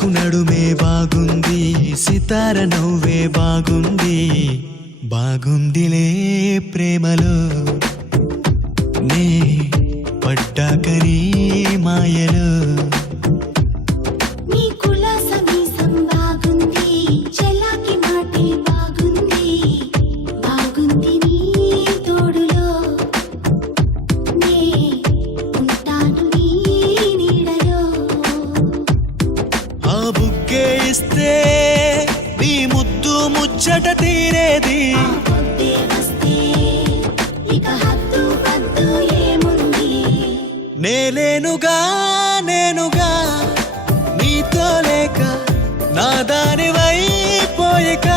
చెటాకు నడుమే బాగుంది, సితార నవ్వే బాగుంది, బాగుందిలే ప్రేమలో నే పడ్డాకని మాయలో. నీ కులాస మీసం బాగుంది, చెలాకి మాటే బాగుంది, బాగుంది నీ తోడులో నే ఉంటాను నీ నీడలో. ఆ బుక్కే ఇస్తే నీ ముద్దు ముచ్చట తీరేది, ఆ పొద్దే వస్తే ఇక హద్దు వద్దు ఏముంది. నేనేనుగా నీతో లేక నా దానివైపోయిక.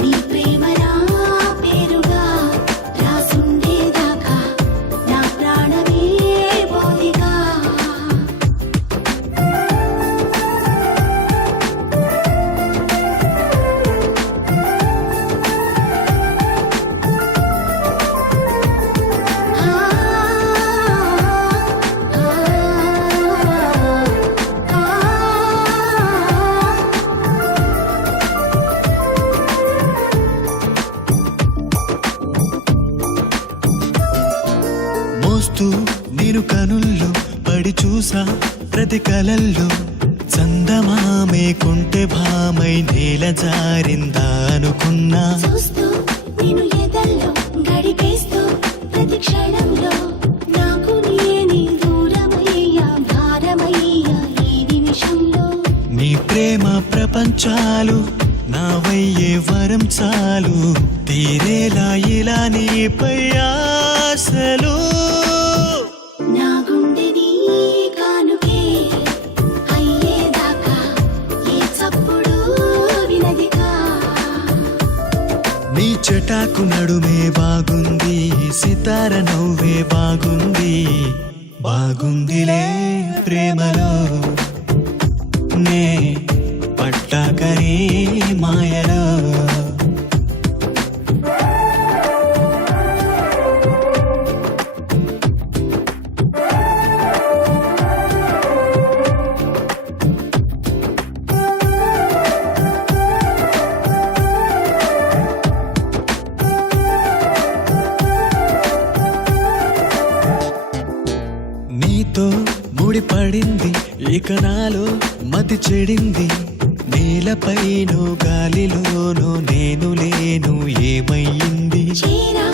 నీ ప్రేమ నా పేరుగా రాసుండేదాకా నా ప్రాణమే బోధిగా. మోస్తూ నేను కనుల్లో పడి చూసా ప్రతి కలల్లో, చందమామే కొంటె భామై నేల జారిందా అనుకున్నా. చూస్తూ నేను ఎదల్లో గడిపేస్తూ ప్రతి క్షణంలో నాకు నేనే దూరమయ్యా భారమయ్యా ఈ నిమిషంలో. నీ ప్రేమ ప్రపంచాలు నావయ్యే వరం చాలు, తీరేలా ఇలా నీపై ఆశలు. నా గుండె నీ కానుకే అయ్యేదాకా ఏ చప్పుడు వినదిగా. నీ చెటాకు నడుమే బాగుంది, సితార నవ్వే బాగుంది, బాగుందిలే ప్రేమలో నే పడ్డాకని మాయలో. నీతో ముడిపడింది ఇక నాలో మతి చెడింది, నేలపైనో గాలిలోనో నేను లేను ఏమయ్యింది. చేరా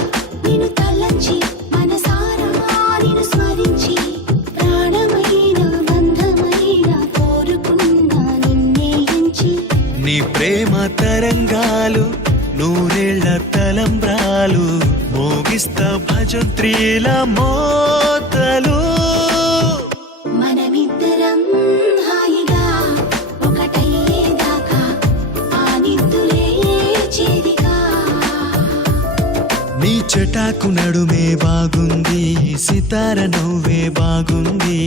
నిన్ను తలంచి మనసారా నిన్ను స్మరించి ప్రాణమైన బంధమైన కోరుకున్నా నిన్నే ఎంచి. నీ ప్రేమ తరంగాలు నూరేళ్ల తలంబ్రాలు, మోగిస్తా భజంత్రీల మోతలు. మనమిద్దరం హాయిగా ఒకటయ్యేదాకా ఆ నిద్దులే చేదిగా. నీ చెటాకు నడుమే బాగుంది, సితార నవ్వే బాగుంది,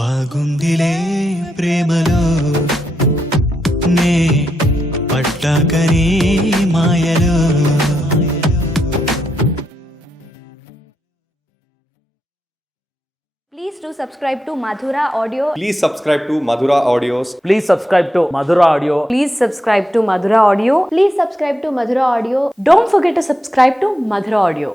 బాగుందిలే ప్రేమలో నే పడ్డాకని మాయలో. Please do subscribe to Madhura Audio. Please subscribe to Madhura Audios. Please subscribe to Madhura Audio. Please subscribe to Madhura Audio. Please subscribe to Madhura Audio. Don't forget to subscribe to Madhura Audio.